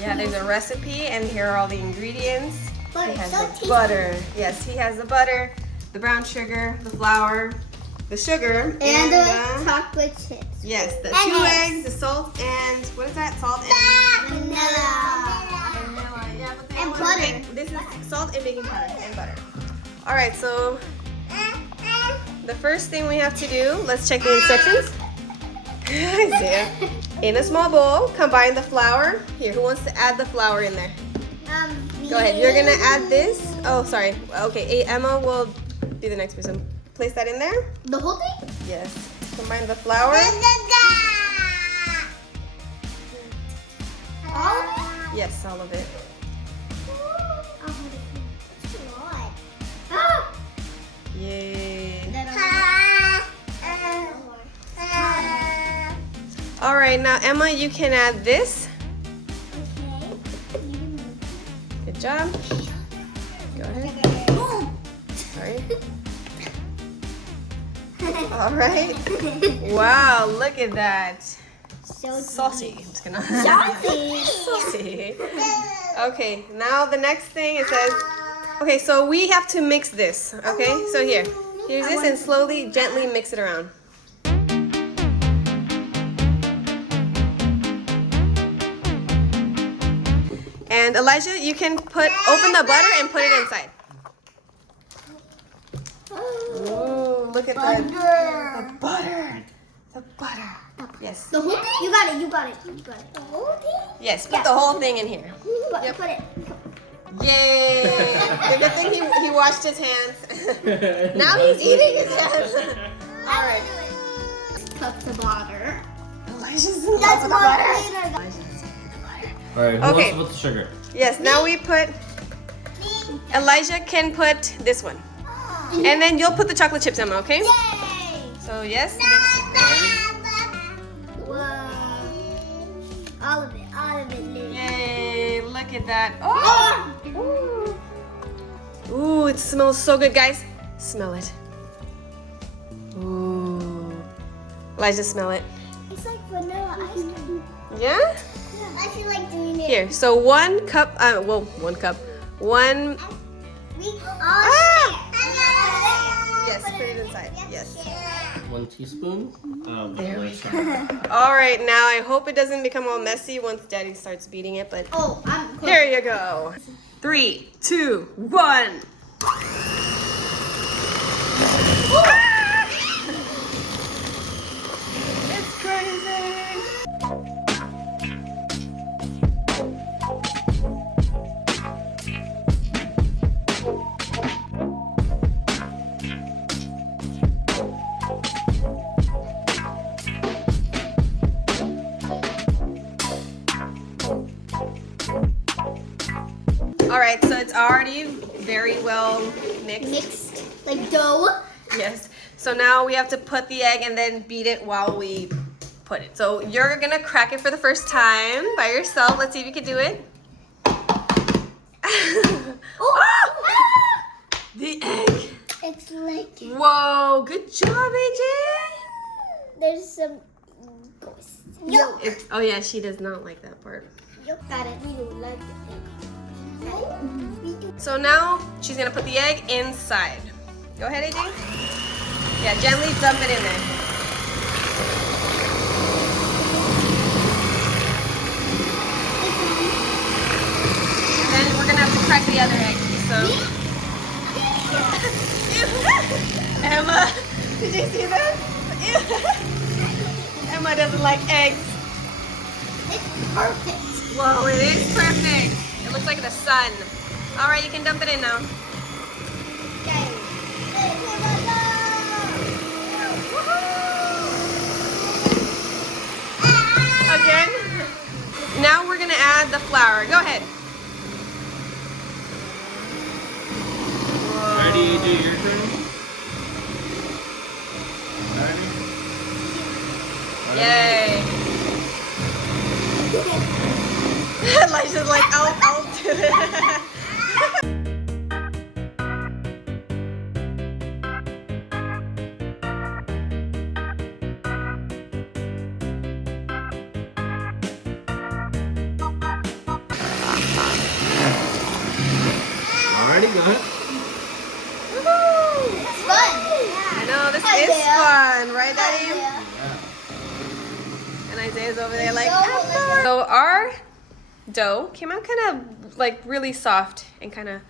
Yeah, there's a recipe, and here are all the ingredients. Butter, He has so the tasty. butter. Yes, he has the butter, the brown sugar, the flour, the sugar, And the chocolate chips. yes, the And 2 eggs. eggs, the salt, and what is that? Salt and Vanilla. vanilla. Yeah, but they And want butter. This is salt and baking powder and butter. All right, so the first thing we have to do, let's check the instructions. Isaiah. In a small bowl, combine the flour. Here, who wants to add the flour in there? Go ahead. You're gonna add this. Oh, sorry. Okay, Emma will be the next person. Place that in there. The whole thing? Yes. Combine the flour. All of it? Yes, all of it. Yay. All right, now Emma, you can add this. Good job. Go ahead. Sorry. All right. Wow, look at that. So Saucy. I'm just gonna. Saucy. Saucy. Okay, now the next thing it says. Okay, so we have to mix this. Okay, so here's this, and slowly, gently mix it around. And Elijah, you can open the butter and put it inside. Ooh, look at that. The butter. The butter. Yes. The whole thing? You got it. You got it. You got it. The whole thing? Yes, put the whole thing in here. Yep. Put it. Yay! The good thing he washed his hands. Now he's eating his hands. All right. Cups of butter. Elijah's in love with the butter. All right, who Okay. wants to put the sugar? Yes, now we put, Elijah can put this one. And then you'll put the chocolate chips, Emma, okay? Yay! So yes, Whoa. All of it. All of it. Lily. yay, look at that. Oh! Ooh, it smells so good, guys. Smell it. Ooh. Elijah, smell it. It's like vanilla ice cream. Yeah? I feel like doing it. Here, so 1 cup, 1 cup. 1, We yes, put it inside, yes. 1 teaspoon. There we go. All right, now I hope it doesn't become all messy once Daddy starts beating it, but Oh, I'm here you go. 3, 2, 1. It's crazy. All right, so it's already very well mixed. mixed like dough. Yes. So now we have to put the egg and then beat it while we put it. So you're gonna crack it for the first time by yourself. Let's see if you can do it. Oh! The egg. It's like Whoa, good job, AJ. there's some ghosts. Yolk. Oh yeah, she does not like that part. Yolk. Got it. We don't like the egg. We do. So now she's gonna put the egg inside. Go ahead, AJ. Yeah, gently dump it in there. And then we're gonna have to crack the other egg. So. Emma, did you see that? Emma doesn't like eggs. It's perfect. Whoa, it is perfect. It looks like the sun. All right, you can dump it in now. Okay. Again. Now we're gonna add the flour. Go ahead. Ready to do your turn? Ready? Yay. Elijah's like, I'll do it. Alrighty, go ahead. It's fun. I know, this Isaiah. is fun, right, Daddy? Yeah. And Isaiah's over there like, So, "Ah." So our dough came out kind of like really soft and kind of,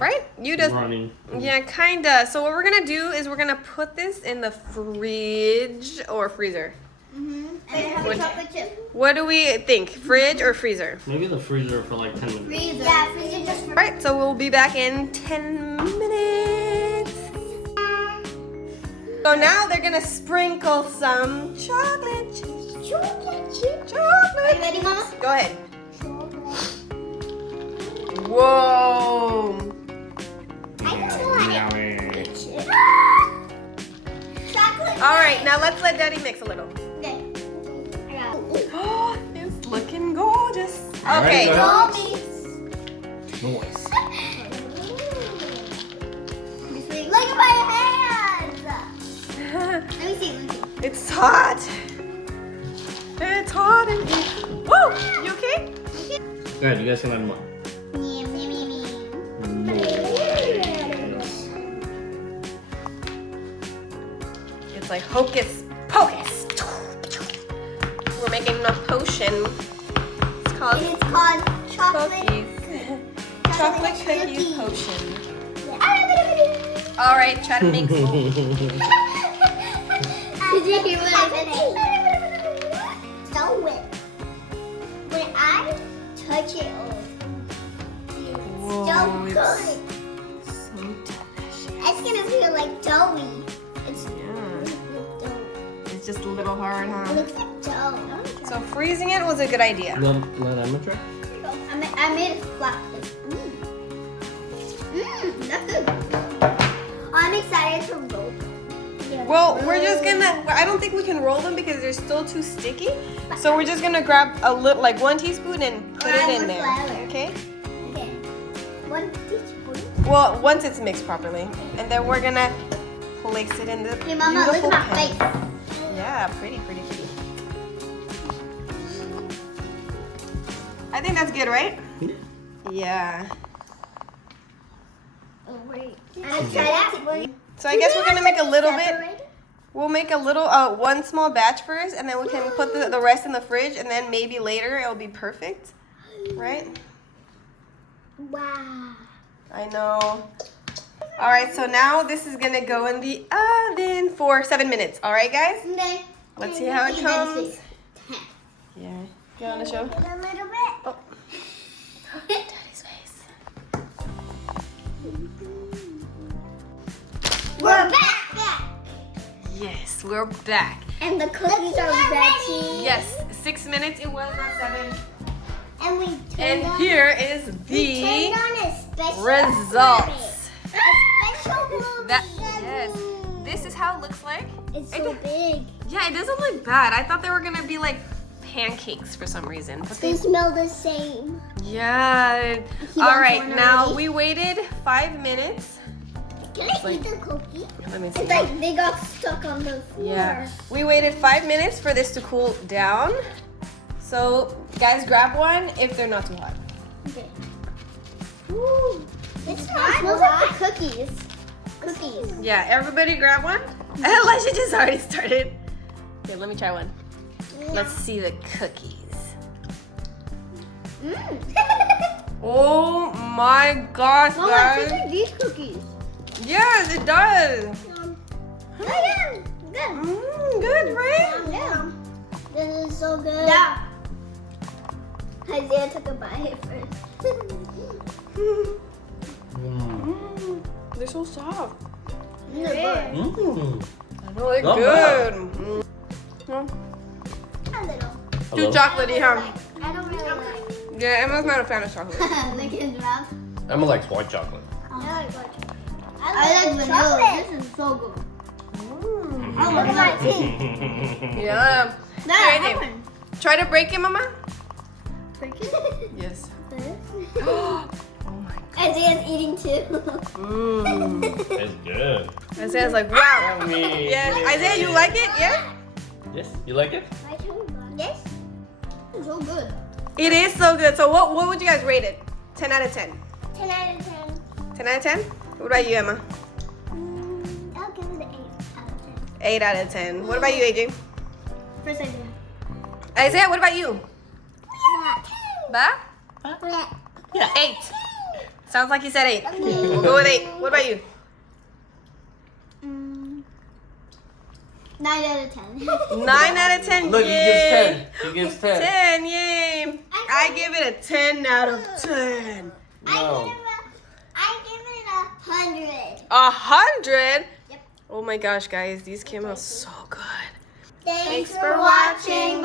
right? You just, Running. yeah, kind of. So what we're going to do is we're going to put this in the fridge or freezer. And I have a chocolate chip. What do we think? Fridge or freezer? Maybe the freezer for like 10 minutes. Freezer. Yeah, freezer just for. All right, so we'll be back in 10 minutes. So now they're gonna sprinkle some chocolate chips. Chocolate chip. Are Chocolate. you ready, Mama? Go ahead. Whoa. Chip. Chocolate. All right, now let's let Daddy mix a little. Okay. I got it. Oh, it's looking gorgeous. All right, Okay. go Zombies. Noise. Look at my hands. Let me see. It's hot. It's hot in here. Whoa, you okay? Go ahead, you guys can add more. It's like hocus pocus. We're making a potion. It's called And it's called chocolate cookies. Chocolate cookies potion. Yeah. All right, try to mix. Did you hear what I said? So wet. When I touch it, Whoa, so it's good. so delicious. It's gonna feel like doughy. It's Yeah, it's just a little hard, It huh? looks like dough. So freezing it was a good idea. Let Emma try. I made it flat. That's good. I'm excited to roll. Well, we're just gonna, I don't think we can roll them because they're still too sticky. So we're just gonna grab a little, like 1 teaspoon and put it in there. Okay? Okay. 1 teaspoon. Well, once it's mixed properly. And then we're gonna place it in the Hey, Mama, look beautiful at my pan. face. Yeah, pretty. I think that's good, right? Yeah. Oh, wait. I'm trying to. So I guess we're gonna make a little bit. We'll make a little, 1 small batch first, and then we can put the rest in the fridge, and then maybe later it'll be perfect, right? Wow. I know. All right, so now this is gonna go in the oven for 7 minutes. All right, guys? Okay. Let's see how it comes. Yeah. You wanna show? A little bit. Oh. Daddy's face. We're back. Yes, we're back. And the cookies are ready. Yes, 6 minutes. It was not 7. And we And turned on, here is we the turned on a special results. A special movie. That yes, this is how it looks like. It's so big. Yeah, it doesn't look bad. I thought they were gonna be like pancakes for some reason, but They they. smell the same. Yeah. He All wants right, one now already. we waited 5 minutes. Can I like- eat the cookie? Let me see. It's like they got stuck on the floor. Yeah, we waited 5 minutes for this to cool down. So, guys, grab one if they're not too hot. Okay. Ooh, it smells like the cookies. Cookies. Yeah, everybody grab one. Elijah just already started. Okay, let me try one. Let's see the cookies. Mm. Oh my gosh, Mama, guys. taste like these cookies. Yes, it does. Oh yeah, good. Good, right? Yeah. This is so good. Yeah. Isaiah took a bite first. They're so soft. Mm. I know they're Not good. A little. Too chocolatey, huh? I don't really like. Yeah, Emma's not a fan of chocolate. Look at his mouth. Emma likes white chocolate. I like white chocolate. I like vanilla. This is so good. Oh, look at my teeth. Yeah. No, Here, that Dave. one. Try to break it, Mama. Break it. Yes. This. Oh my Isaiah's eating too. Mmm. It's good. Isaiah's like, wow. Yummy. Yes. Isaiah, you like it? Yeah? Yes, you like it? Yes. It's so good. It is so good. So what would you guys rate it? 10 out of 10. 10 out of 10. 10 out of 10? What about you, Emma? I'll give it an 8 out of 10. 8 out of 10. What about you, AJ? First idea. Isaiah, what about you? Ba? Yeah. 8. Sounds like he said 8. We'll go with 8. What about you? 9 out of 10. 9 out of 10. Look, he Yay. gives 10. He gives 10. 10, yay. I give it a 10 out of 10. No. I give it 100. 100? Yep. Oh my gosh, guys. These came out so good. Thanks for watching.